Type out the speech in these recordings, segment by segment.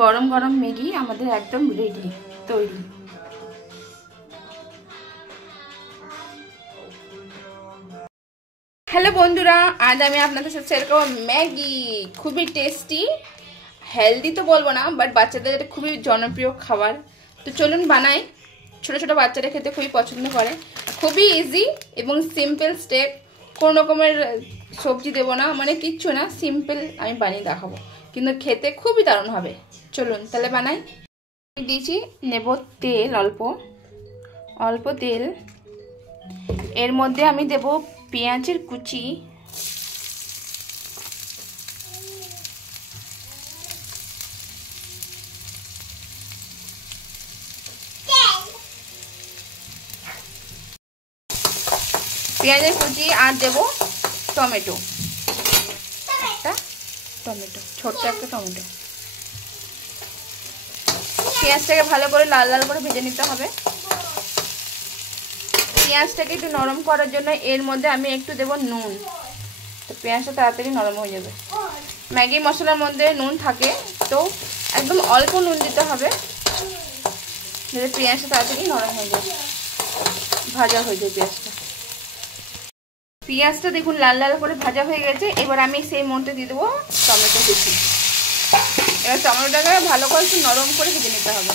গরম গরম ম্যাগি আমাদের একদম রেডি, তৈরি। হ্যালো বন্ধুরা, আজ আমি আপনাদের সাথে শেয়ার করব ম্যাগি। খুবই টেস্টি, হেলদি তো বলবো না, বাট বাচ্চাদের এটা খুবই জনপ্রিয় খাবার। তো চলুন বানাই। ছোটো ছোটো বাচ্চারা খেতে খুবই পছন্দ করে। খুবই ইজি এবং সিম্পল স্টেপ। কোনো রকমের সবজি দেবো না, মানে কিচ্ছু না, সিম্পল আমি বানিয়ে দেখাবো, কিন্তু খেতে খুবই দারুণ হবে। চলুন তাহলে বানাই। দিয়েছি, নেব তেল, অল্প অল্প তেল। এর মধ্যে আমি দেব পেঁয়াজের কুচি, পেঁয়াজের কুচি, আর দেব টমেটো, একটা টমেটো, ছোট্ট একটা টমেটো। পেঁয়াজটাকে ভালো করে লাল লাল করে ভেজে নিতে হবে। পেঁয়াজটাকে একটু নরম করার জন্য এর মধ্যে আমি একটু দেব নুন, তো পেঁয়াজটা তাড়াতাড়ি নরম হয়ে যাবে। ম্যাগি মশলার মধ্যে নুন থাকে, তো একদম অল্প নুন দিতে হবে, যাতে পেঁয়াজটা তাড়াতাড়ি নরম হয়ে যায়, ভাজা হয়ে যায় পেঁয়াজটা। পেঁয়াজটা দেখুন লাল লাল করে ভাজা হয়ে গেছে। এবার আমি সেই মধ্যে দিয়ে দেবো টমেটো কুচি। এবার টমেটোটাকে ভালো করে একটু নরম করে ভেজে নিতে হবে।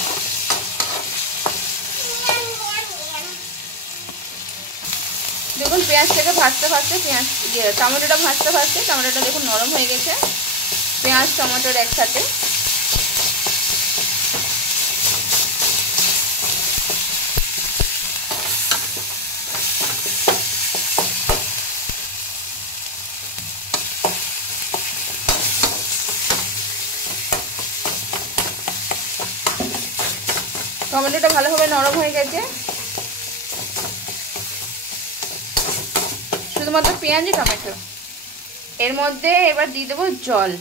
দেখুন পেঁয়াজটাকে ভাজতে ভাজতে টমেটোটা ভাজতে ভাজতে টমেটোটা দেখুন নরম হয়ে গেছে। পেঁয়াজ টমেটোর একসাথে। টমেটোটা ভালোভাবে নরম হয়ে গেছে। শুধুমাত্র পেঁয়াজই টমেটো। এর মধ্যে এবার দিয়ে দেবো জল।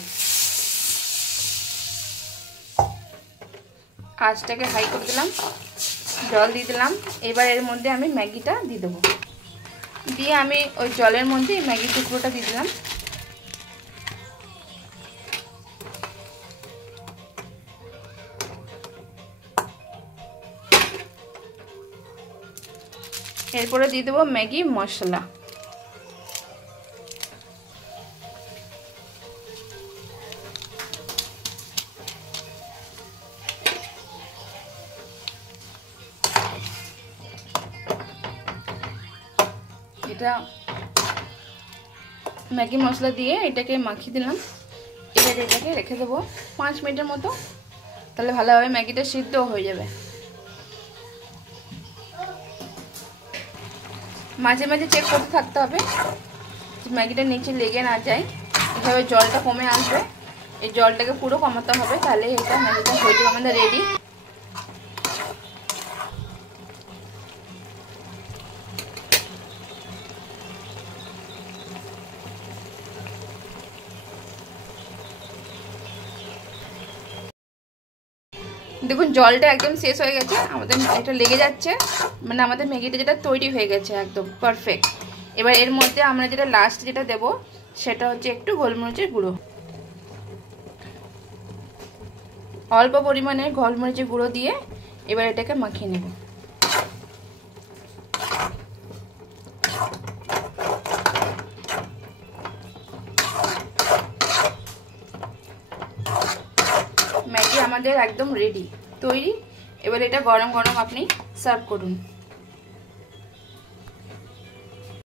আঁচটাকে হাই করে দিলাম, জল দিয়ে দিলাম। এবার এর মধ্যে আমি ম্যাগিটা দিয়ে দেবো। দিয়ে আমি ওই জলের মধ্যে ম্যাগি টুকরোটা দিয়ে দিলাম। এরপরে দিয়ে দেবো ম্যাগি মশলা। এটা ম্যাগি মশলা দিয়ে এটাকে মাখিয়ে দিলাম। এবার এটাকে রেখে দেবো 5 মিনিটের মতো, তাহলে ভালোভাবে ম্যাগিটা সিদ্ধ হয়ে যাবে। মাঝে মাঝে চেক করতে থাকতে হবে যে ম্যাগিটা নিচে লেগে না যায়। এভাবে জলটা কমে আসবে, এই জলটাকে পুরো কমাতে হবে, তাহলে এটা ম্যাগিটা হয়ে যাবে আমাদের রেডি। দেখুন জলটা একদম শেষ হয়ে গেছে, আমাদের এটা লেগে যাচ্ছে, মানে আমাদের ম্যাগিটা যেটা তৈরি হয়ে গেছে একদম পারফেক্ট। এবার এর মধ্যে আমরা যেটা লাস্ট যেটা দেব সেটা হচ্ছে একটু গোলমরিচের গুঁড়ো, অল্প পরিমাণে গোলমরিচের গুঁড়ো দিয়ে এবার এটাকে মাখিয়ে নেব। ম্যাগি আমাদের একদম রেডি, তৈরি। এবার এটা গরম গরম আপনি সার্ভ করুন।